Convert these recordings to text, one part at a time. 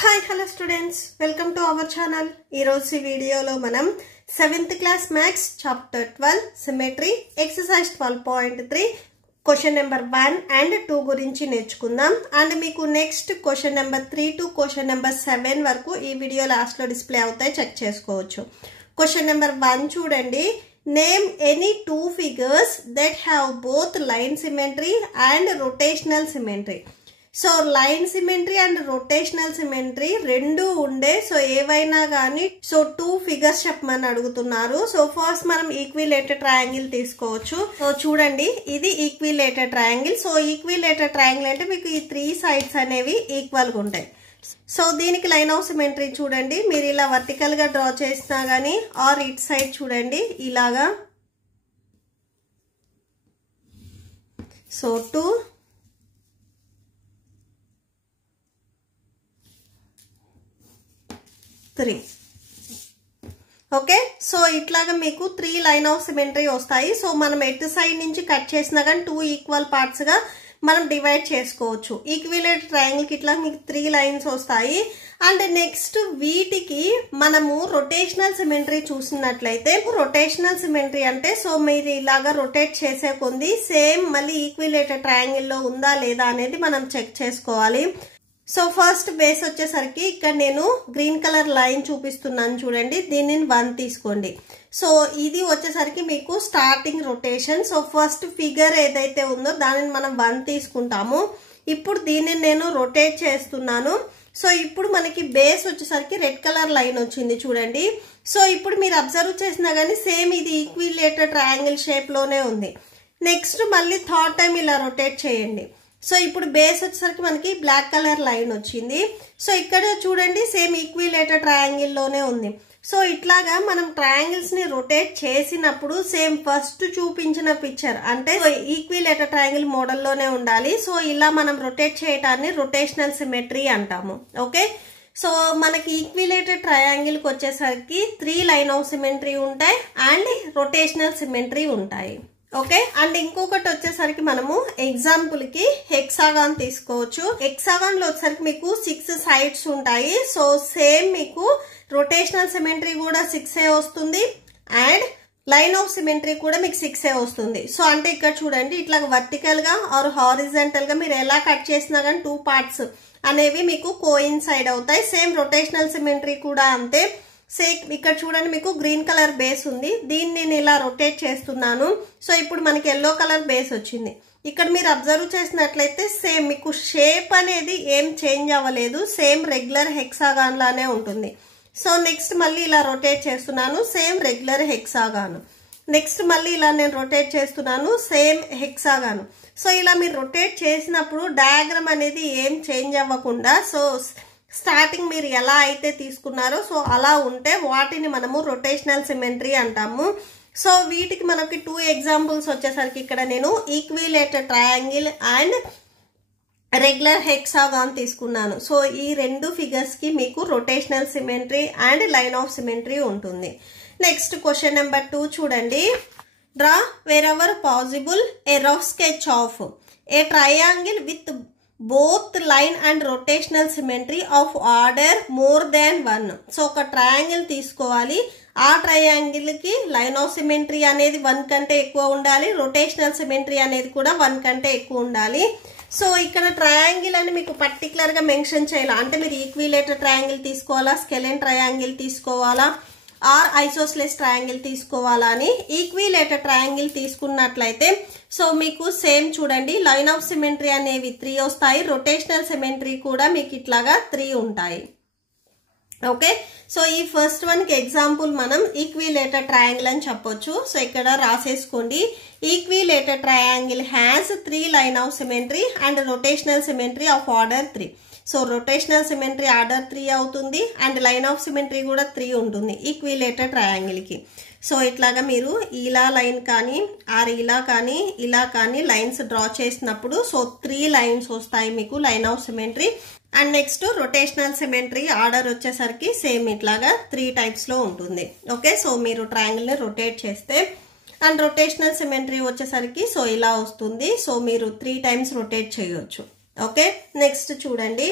Hi, hello students. Welcome to our channel. ఈ రోజు వీడియోలో మనం 7th class maths chapter 12 symmetry exercise 12.3 question number 1 and 2 గురించి నేర్చుకుందాం. అండ్ మీకు next question number 3 to question number 7 వరకు ఈ వీడియో లాస్ట్ లో డిస్ప్లే అవుతాయి, చెక్ చేసుకోవచ్చు. క్వశ్చన్ నెంబర్ 1 చూడండి. Name any two figures that have both line symmetry and rotational symmetry. So line symmetry and rotational symmetry రెండు ఉండే, so ఏవైనా కానీ సో టూ ఫిగర్స్ చెప్పమని అడుగుతున్నారు. సో ఫస్ట్ మనం ఈక్విలేటెడ్ ట్రయాంగిల్ తీసుకోవచ్చు. సో చూడండి, ఇది ఈక్విలేటెడ్ ట్రయాంగిల్. సో ఈక్విలేటెడ్ ట్రయాంగిల్ అంటే మీకు ఈ 3 సైడ్స్ అనేవి ఈక్వల్ గా ఉంటాయి. సో దీనికి లైన్ ఆఫ్ సిమెట్రీ చూడండి, మీరు ఇలా వర్టికల్ గా డ్రా చేసినా గానీ ఆర్ ఇట్ సైడ్ చూడండి ఇలాగా. So 2 3 okay. సో ఇట్లాగా మీకు 3 లైన్ ఆఫ్ సిమెట్రీ వస్తాయి. సో మనం ఎటు సైడ్ నుంచి కట్ చేసినా కానీ 2 ఈక్వల్ పార్ట్స్ గా మనం డివైడ్ చేసుకోవచ్చు. ఈక్విలేటెడ్ ట్రయాంగిల్ కి ఇట్లా మీకు 3 లైన్స్ వస్తాయి. అండ్ నెక్స్ట్ వీటికి మనము రొటేషనల్ సిమెట్రీ చూసినట్లయితే, రొటేషనల్ సిమెట్రీ అంటే సో మీరు ఇలాగా రొటేట్ చేసే కొంది సేమ్ మళ్ళీ ఈక్విలేటెడ్ ట్రయాంగిల్ లో ఉందా లేదా అనేది మనం చెక్ చేసుకోవాలి. సో ఫస్ట్ బేస్ వచ్చేసరికి ఇక్కడ నేను గ్రీన్ కలర్ లైన్ చూపిస్తున్నాను చూడండి, దీనిని 1 తీసుకోండి. సో ఇది వచ్చేసరికి మీకు starting rotation. So first figure ఏదైతే ఉందో దానిని మనం 1 తీసుకుంటాము. ఇప్పుడు దీనిని నేను రొటేట్ చేస్తున్నాను. సో ఇప్పుడు మనకి బేస్ వచ్చేసరికి రెడ్ కలర్ లైన్ వచ్చింది చూడండి. సో ఇప్పుడు మీరు అబ్జర్వ్ చేసినా గానీ సేమ్ ఇది ఈక్విలేటెడ్ ట్రయాంగిల్ షేప్ లోనే ఉంది. నెక్స్ట్ మళ్ళీ థర్డ్ టైం ఇలా రొటేట్ చేయండి. సో ఇప్పుడు బేస్ వచ్చేసరికి మనకి బ్లాక్ కలర్ లైన్ వచ్చింది. సో ఇక్కడ చూడండి సేమ్ ఈక్విలేటెడ్ ట్రయాంగిల్ లోనే ఉంది. సో ఇట్లాగా మనం ట్రయాంగిల్స్ ని రొటేట్ చేసినప్పుడు సేమ్ ఫస్ట్ చూపించిన పిక్చర్ అంటే ఈక్విలేటెడ్ ట్రయాంగిల్ మోడల్ లోనే ఉండాలి. సో ఇలా మనం రొటేట్ చేయటాన్ని రొటేషనల్ సిమెట్రీ అంటాము. ఓకే. సో మనకి ఈక్విలేటెడ్ ట్రయాంగిల్ కి వచ్చేసరికి 3 లైన్ ఆఫ్ సిమెట్రీ ఉంటాయి అండ్ రొటేషనల్ సిమెట్రీ ఉంటాయి. ఓకే. అండ్ ఇంకొకటి వచ్చేసరికి మనము ఎగ్జాంపుల్ కి హెక్సాగాన్ తీసుకోవచ్చు. హెక్సాగాన్ లో వచ్చేసరికి మీకు 6 సైడ్స్ ఉంటాయి. సో సేమ్ మీకు రొటేషనల్ సిమెట్రీ కూడా 6 వస్తుంది అండ్ లైన్ ఆఫ్ సిమెట్రీ కూడా మీకు 6 వస్తుంది. సో అంటే ఇక్కడ చూడండి ఇట్లా వర్టికల్ గా ఆర్ హారిజంటల్ గా మీరు ఎలా కట్ చేసినా కానీ 2 పార్ట్స్ అనేవి మీకు కోయిన్సైడ్ అవుతాయి. సేమ్ రొటేషనల్ సిమెట్రీ కూడా అంతే. సేమ్ ఇక్కడ చూడండి మీకు గ్రీన్ కలర్ బేస్ ఉంది, దీన్ని నేను ఇలా రొటేట్ చేస్తున్నాను. సో ఇప్పుడు మనకి ఎల్లో కలర్ బేస్ వచ్చింది. ఇక్కడ మీరు అబ్జర్వ్ చేసినట్లయితే సేమ్ మీకు షేప్ అనేది ఏం చేంజ్ అవ్వలేదు, సేమ్ రెగ్యులర్ హెక్సాగాన్ లానే ఉంటుంది. సో నెక్స్ట్ మళ్ళీ ఇలా రొటేట్ చేస్తున్నాను, సేమ్ రెగ్యులర్ హెక్సాగాన్. నెక్స్ట్ మళ్ళీ ఇలా నేను రొటేట్ చేస్తున్నాను, సేమ్ హెక్సాగాన్. సో ఇలా మీరు రొటేట్ చేసినప్పుడు డయాగ్రామ్ అనేది ఏం చేంజ్ అవ్వకుండా సో స్టార్టింగ్ మీరు ఎలా అయితే తీసుకున్నారో సో అలా ఉంటే వాటిని మనము రొటేషనల్ సిమెట్రీ అంటాము. సో వీటికి మనకి 2 ఎగ్జాంపుల్స్ వచ్చేసరికి ఇక్కడ నేను ఈక్విలేటెడ్ ట్రయాంగిల్ అండ్ రెగ్యులర్ హెక్సాగాన్ తీసుకున్నాను. సో ఈ 2 ఫిగర్స్ కి మీకు rotational symmetry and line of symmetry ఉంటుంది. నెక్స్ట్ క్వశ్చన్ నెంబర్ 2 చూడండి. Draw wherever possible a rough sketch of a triangle with both line and rotational symmetry of order more than 1. So ఒక triangle తీసుకోవాలి, ఆ triangle కి line of symmetry అనేది 1 కంటే ఎక్కువ ఉండాలి, రొటేషనల్ సిమెట్రీ అనేది కూడా 1 కంటే ఎక్కువ ఉండాలి. సో ఇక్కడ ట్రయాంగిల్ అని మీకు పర్టికులర్ గా మెన్షన్ చేయాలి. అంటే మీరు ఈక్విలేటెడ్ ట్రయాంగిల్ తీసుకోవాలా, స్కెలెన్ ట్రయాంగిల్ తీసుకోవాలా ఆర్ ఐసోస్లెస్ ట్రయాంగిల్ తీసుకోవాలా అని. ఈక్విలేటెడ్ ట్రయాంగిల్ తీసుకున్నట్లయితే సో మీకు సేమ్ చూడండి లైన్ ఆఫ్ సిమెట్రీ అనేవి 3 వస్తాయి, రొటేషనల్ సిమెట్రీ కూడా మీకు ఇట్లాగా 3 ఉంటాయి. ఓకే. సో ఈ ఫస్ట్ వన్ కి ఎగ్జాంపుల్ మనం ఈక్విలేటెడ్ ట్రయాంగిల్ అని చెప్పొచ్చు. సో ఇక్కడ రాసేసుకోండి, equilateral triangle has 3 line of symmetry and rotational symmetry of order 3. So rotational symmetry order 3 అవుతుంది అండ్ లైన్ ఆఫ్ సిమెట్రీ కూడా 3 ఉంటుంది ఈక్విలేటెడ్ ట్రయాంగిల్ కి. సో ఇట్లాగా మీరు ఇలా లైన్ కానీ ఆర్ ఇలా కానీ లైన్స్ డ్రా చేసినప్పుడు సో 3 లైన్స్ వస్తాయి మీకు line of symmetry. And next rotational symmetry order వచ్చేసరికి సేమ్ ఇట్లాగా 3 టైప్స్ లో ఉంటుంది. ఓకే. సో మీరు ట్రయాంగిల్ ని రొటేట్ చేస్తే అండ్ రొటేషనల్ సిమెట్రీ వచ్చేసరికి సో ఇలా వస్తుంది. సో మీరు 3 టైమ్స్ రొటేట్ చేయొచ్చు. ఓకే నెక్స్ట్ చూడండి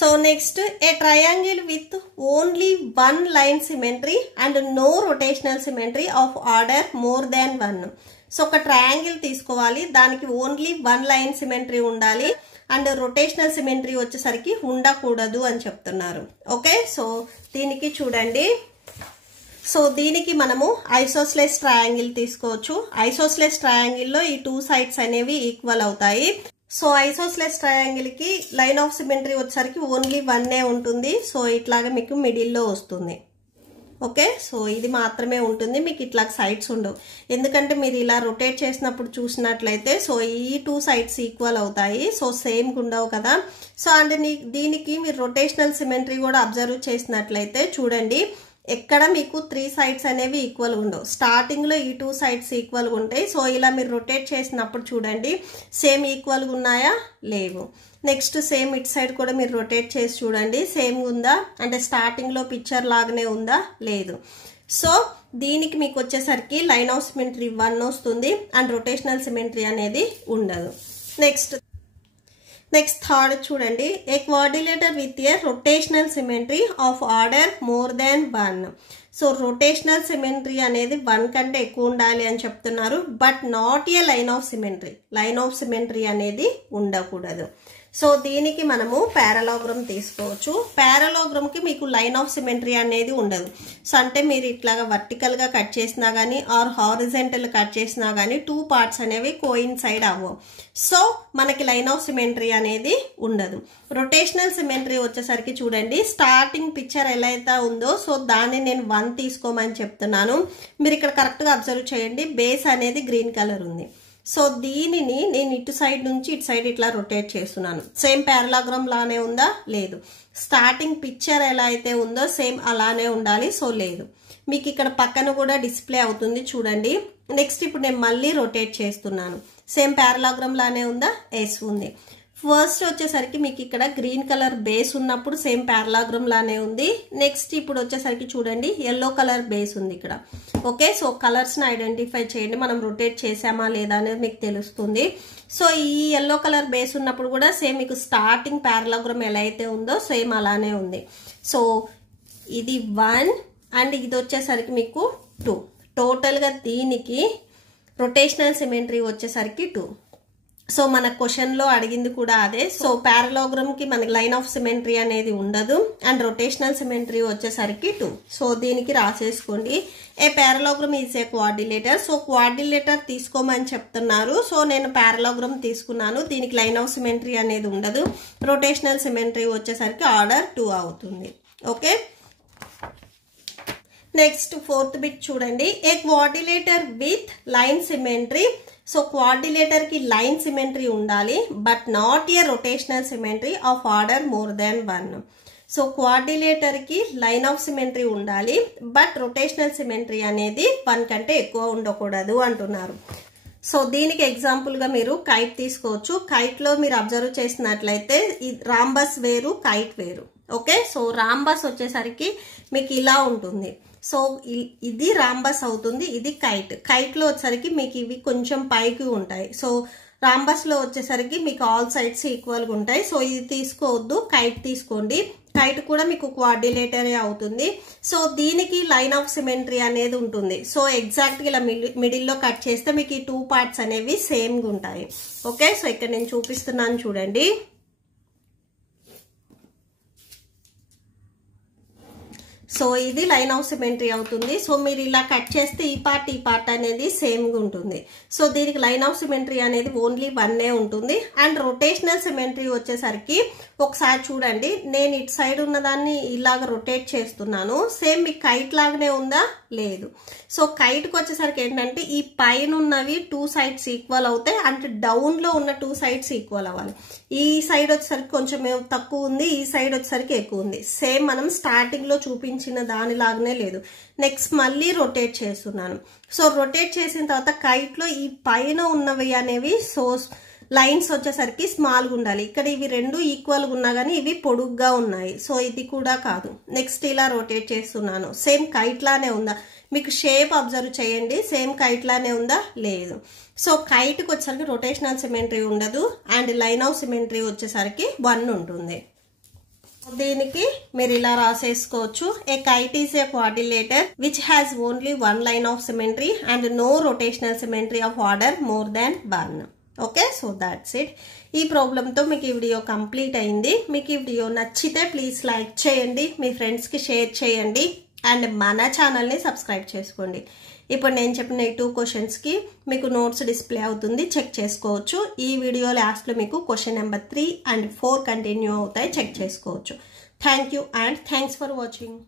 so next a triangle with only 1 line symmetry and no rotational symmetry of order more than 1. So ఒక ట్రయాంగిల్ తీసుకోవాలి, దానికి ఓన్లీ 1 లైన్ సిమెట్రీ ఉండాలి అండ్ రొటేషనల్ సిమెట్రీ వచ్చేసరికి ఉండకూడదు అని చెప్తున్నారు. ఓకే, సో దీనికి చూడండి. సో దీనికి మనము ఐసోస్లెస్ ట్రయాంగిల్ తీసుకోవచ్చు. ఐసోస్లెస్ ట్రయాంగిల్లో ఈ 2 సైడ్స్ అనేవి ఈక్వల్ అవుతాయి. సో ఐసోస్లెస్ ట్రయాంగిల్ కి లైన్ ఆఫ్ సిమెట్రీ వచ్చేసరికి ఓన్లీ 1 ఉంటుంది. సో ఇట్లాగా మీకు మిడిల్లో వస్తుంది. ఓకే, సో ఇది మాత్రమే ఉంటుంది, మీకు ఇట్లా సైడ్స్ ఉండవు. ఎందుకంటే మీరు ఇలా రొటేట్ చేసినప్పుడు చూసినట్లయితే సో ఈ 2 సైడ్స్ ఈక్వల్ అవుతాయి. సో సేమ్ ఉండవు కదా. సో అండ్ దీనికి మీరు రొటేషనల్ సిమెట్రీ కూడా అబ్జర్వ్ చేసినట్లయితే చూడండి, ఎక్కడ మీకు 3 సైడ్స్ అనేవి ఈక్వల్ ఉండవు. స్టార్టింగ్ లో ఈ 2 సైడ్స్ ఈక్వల్ ఉంటాయి. సో ఇలా మీరు రొటేట్ చేసినప్పుడు చూడండి, సేమ్ ఈక్వల్ ఉన్నాయా, లేవు. నెక్స్ట్ సేమ్ ఇట్ సైడ్ కూడా మీరు రొటేట్ చేసి చూడండి, సేమ్ ఉందా అంటే స్టార్టింగ్ లో పిక్చర్ లాగానే ఉందా, లేదు. సో దీనికి మీకు వచ్చేసరికి లైన్ ఆఫ్ సిమెట్రీ 1 వస్తుంది అండ్ రొటేషనల్ సిమెట్రీ అనేది ఉండదు. నెక్స్ట్ థర్డ్ చూడండి, a quadrilateral with a rotational symmetry of order more than 1. So rotational symmetry అనేది 1 కంటే ఎక్కువ ఉండాలి అని చెప్తున్నారు. But not a line of symmetry. Line of symmetry అనేది ఉండకూడదు. సో దీనికి మనము పారలోగ్రామ్ తీసుకోవచ్చు. పారలోగ్రామ్ కి మీకు లైన్ ఆఫ్ సిమెట్రీ అనేది ఉండదు. సో అంటే మీరు ఇట్లాగా వర్టికల్ గా కట్ చేసినా గానీ ఆర్ హారిజెంటల్ కట్ చేసినా గానీ 2 పార్ట్స్ అనేవి కోయిన్సైడ్ అవ్వవు. సో మనకి లైన్ ఆఫ్ సిమెట్రీ అనేది ఉండదు. రొటేషనల్ సిమెట్రీ వచ్చేసరికి చూడండి, స్టార్టింగ్ పిక్చర్ ఎలా అయితే ఉందో సో దాన్ని నేను 1 తీసుకోమని చెప్తున్నాను. మీరు ఇక్కడ కరెక్ట్ గా అబ్జర్వ్ చేయండి, బేస్ అనేది గ్రీన్ కలర్ ఉంది. సో దీనిని నేను ఇటు సైడ్ నుంచి ఇటు సైడ్ ఇట్లా రొటేట్ చేస్తున్నాను. సేమ్ పారలోగ్రామ్ లానే ఉందా, లేదు. స్టార్టింగ్ పిక్చర్ ఎలా అయితే ఉందో సేమ్ అలానే ఉండాలి. సో లేదు. మీకు ఇక్కడ పక్కన కూడా డిస్ప్లే అవుతుంది చూడండి. నెక్స్ట్ ఇప్పుడు నేను మళ్ళీ రొటేట్ చేస్తున్నాను. సేమ్ పారలోగ్రామ్ లానే ఉందా, ఎస్ ఉంది. ఫస్ట్ వచ్చేసరికి మీకు ఇక్కడ గ్రీన్ కలర్ బేస్ ఉన్నప్పుడు సేమ్ పారలోగ్రామ్ లానే ఉంది. నెక్స్ట్ ఇప్పుడు వచ్చేసరికి చూడండి ఎల్లో కలర్ బేస్ ఉంది ఇక్కడ. ఓకే, సో కలర్స్ ని ఐడెంటిఫై చేయండి, మనం రొటేట్ చేసామా లేదా అనేది మీకు తెలుస్తుంది. సో ఈ ఎల్లో కలర్ బేస్ ఉన్నప్పుడు కూడా సేమ్ మీకు స్టార్టింగ్ పారలోగ్రామ్ ఎలా అయితే ఉందో సేమ్ అలానే ఉంది. సో ఇది 1 అండ్ ఇది వచ్చేసరికి మీకు 2. టోటల్ గా దీనికి రొటేషనల్ సిమెట్రీ వచ్చేసరికి 2. సో మన క్వశ్చన్ లో అడిగింది కూడా అదే. సో పారలోగ్రామ్ కి మనకి లైన్ ఆఫ్ సిమెట్రీ అనేది ఉండదు అండ్ రొటేషనల్ సిమెట్రీ వచ్చేసరికి 2. సో దీనికి రాసేసుకోండి, a parallelogram is a quadrilateral. So quadrilateral తీసుకోమని చెప్తున్నారు. సో నేను పారలోగ్రామ్ తీసుకున్నాను, దీనికి లైన్ ఆఫ్ సిమెట్రీ అనేది ఉండదు. రొటేషనల్ సిమెట్రీ వచ్చేసరికి ఆర్డర్ 2 అవుతుంది. ఓకే, నెక్స్ట్ 4th బిట్ చూడండి, a quadrilateral with line symmetry. So quadrilateral కి లైన్ సిమెట్రీ ఉండాలి but not a rotational symmetry of order more than 1. So quadrilateral కి లైన్ ఆఫ్ సిమెట్రీ ఉండాలి but rotational symmetry అనేది 1 కంటే ఎక్కువ ఉండకూడదు అంటున్నారు. సో దీనికి ఎగ్జాంపుల్ గా మీరు కైట్ తీసుకోవచ్చు. కైట్ లో మీరు అబ్జర్వ్ చేసినట్లయితే రాంబస్ వేరు, కైట్ వేరు. ఓకే, సో రాంబస్ వచ్చేసరికి మీకు ఇలా ఉంటుంది. సో ఇది రాంబస్ అవుతుంది, ఇది కైట్. కైట్ లో వచ్చేసరికి మీకు ఇవి కొంచెం పైకి ఉంటాయి. సో రాంబస్ లో వచ్చేసరికి మీకు ఆల్ సైడ్స్ ఈక్వల్ గా ఉంటాయి. సో ఇది తీసుకోవద్దు, కైట్ తీసుకోండి. కైట్ కూడా మీకు క్వాడ్రిలేటరే అవుతుంది. సో దీనికి లైన్ ఆఫ్ సిమెట్రీ అనేది ఉంటుంది. సో ఎగ్జాక్ట్ గా ఇలా మిడిల్ లో కట్ చేస్తే మీకు ఈ 2 పార్ట్స్ అనేవి సేమ్ గా ఉంటాయి. ఓకే, సో ఇక్కడ నేను చూపిస్తున్నాను చూడండి. సో ఇది లైన్ ఆఫ్ సిమెట్రీ అవుతుంది. సో మీరు ఇలా కట్ చేస్తే ఈ పార్ట్ అనేది సేమ్ గా ఉంటుంది. సో దీనికి లైన్ ఆఫ్ సిమెట్రీ అనేది ఓన్లీ 1 ఉంటుంది. అండ్ రొటేషనల్ సిమెట్రీ వచ్చేసరికి ఒకసారి చూడండి, నేను ఇటు సైడ్ ఉన్నదాన్ని ఇలాగ రొటేట్ చేస్తున్నాను. సేమ్ మీకు కైట్ లాగానే ఉందా, లేదు. సో కైట్ కి వచ్చేసరికి ఏంటంటే ఈ పైన ఉన్నవి 2 సైడ్స్ ఈక్వల్ అవుతాయి అంటే డౌన్ లో ఉన్న 2 సైడ్స్ ఈక్వల్ అవ్వాలి. ఈ సైడ్ వచ్చేసరికి కొంచెం తక్కువ ఉంది, ఈ సైడ్ వచ్చేసరికి ఎక్కువ ఉంది. సేమ్ మనం స్టార్టింగ్ లో చూపించిన దానిలాగానే లేదు. నెక్స్ట్ మళ్ళీ రొటేట్ చేస్తున్నాను. సో రొటేట్ చేసిన తర్వాత కైట్ లో ఈ పైన ఉన్నవి అనేవి సో లైన్స్ వచ్చేసరికి స్మాల్ గా ఉండాలి. ఇక్కడ ఇవి 2 ఈక్వల్ గా ఉన్నా గానీ ఇవి పొడుగ్గా ఉన్నాయి. సో ఇది కూడా కాదు. నెక్స్ట్ ఇలా రొటేట్ చేస్తున్నాను, సేమ్ కైట్ లానే ఉందా, మీకు షేప్ అబ్జర్వ్ చేయండి, సేమ్ కైట్ లానే ఉందా, లేదు. సో కైట్ కి వచ్చేసరికి రొటేషనల్ సిమెట్రీ ఉండదు అండ్ లైన్ ఆఫ్ సిమెట్రీ వచ్చేసరికి 1 ఉంటుంది. దీనికి మీరు ఇలా రాసేసుకోవచ్చు. A kite is a quadrilateral which has only 1 line of symmetry and no rotational symmetry of order more than 1. Okay, so that's it. ఈ ప్రాబ్లంతో మీకు ఈ వీడియో కంప్లీట్ అయింది. మీకు ఈ వీడియో నచ్చితే ప్లీజ్ లైక్ చేయండి, మీ ఫ్రెండ్స్కి షేర్ చేయండి అండ్ మన ఛానల్ని సబ్స్క్రైబ్ చేసుకోండి. ఇప్పుడు నేను చెప్పిన ఈ 2 క్వశ్చన్స్కి మీకు నోట్స్ డిస్ప్లే అవుతుంది, చెక్ చేసుకోవచ్చు. ఈ వీడియో లాస్ట్లో మీకు క్వశ్చన్ నెంబర్ 3 and 4 కంటిన్యూ అవుతాయి, చెక్ చేసుకోవచ్చు. Thank you and thanks for watching.